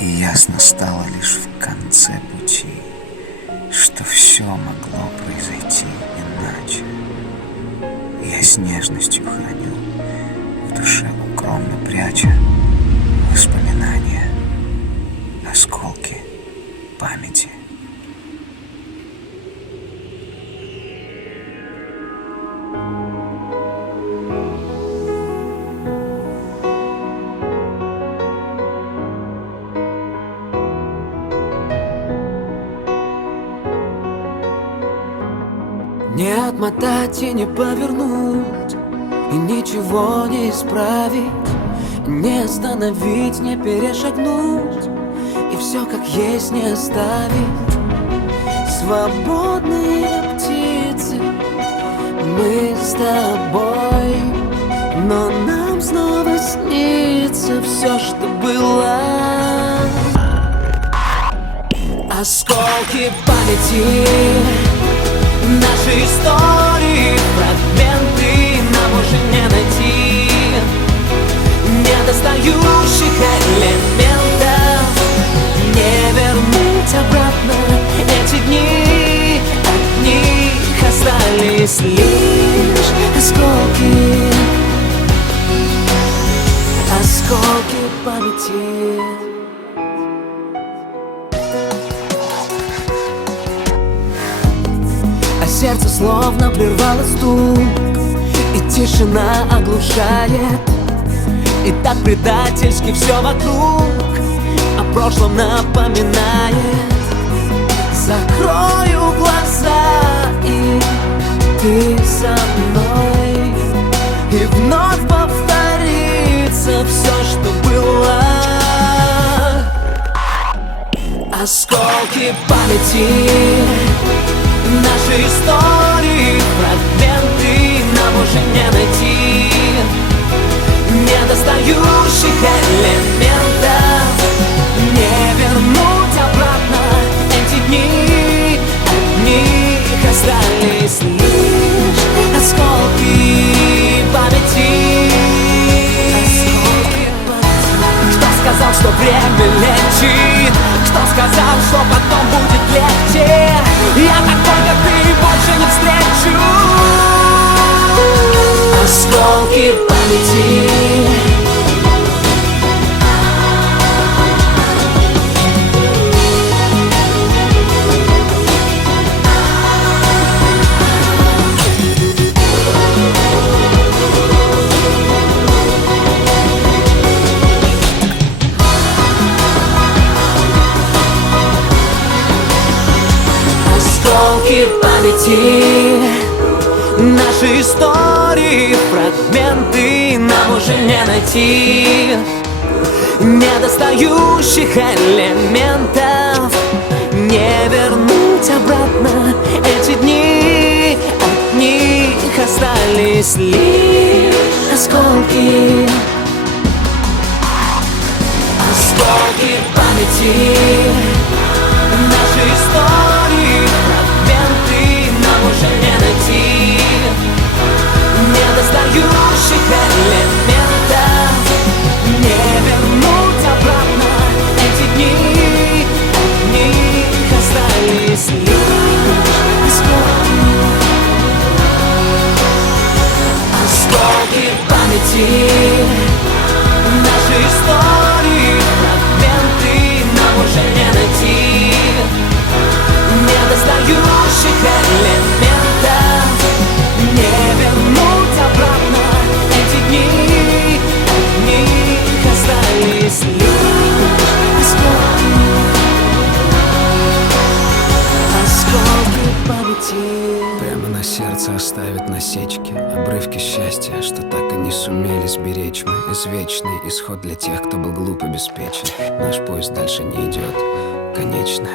И ясно стало лишь в конце пути, что все могло произойти иначе. Я с нежностью храню, в душе укромно пряча воспоминания, осколки памяти. Не отмотать и не повернуть, и ничего не исправить, не остановить, не перешагнуть, и все как есть не оставить. Свободные птицы, мы с тобой, но нам снова снится все, что было. Осколки памяти, наши истории, фрагменты нам уже не найти, недостающих элементов не вернуть обратно. Эти дни, от них остались лишь осколки, осколки памяти. Сердце словно прервало стук, и тишина оглушает, и так предательски все вокруг о прошлом напоминает. Закрою глаза, и ты со мной, и вновь повторится все, что было. Осколки памяти, наши истории, фрагменты нам уже не найти, недостающих элементов не вернуть обратно. Эти дни, от них остались лишь осколки памяти. Кто сказал, что время лечит? Кто сказал, что потом будет легче? Я такой, как ты, больше не встречу. Осколки памяти. Осколки памяти, наши истории, фрагменты нам уже не найти, недостающих элементов не вернуть обратно. Эти дни, от них остались лишь осколки, осколки памяти, наши истории, фрагменты нам уже не найти, недостающих элементов не вернуть обратно. Эти дни, от них остались лишь осколки, осколки памяти, наши истории, фрагменты нам уже не найти, недостающих элементов не вернуть обратно. Эти дни, от них остались лишь осколки, осколки памяти. Прямо на сердце оставит насечки, обрывки счастья, что так и не сумели сберечь мы. Извечный исход для тех, кто был глуп и беспечен. Наш поезд дальше не идет, конечно.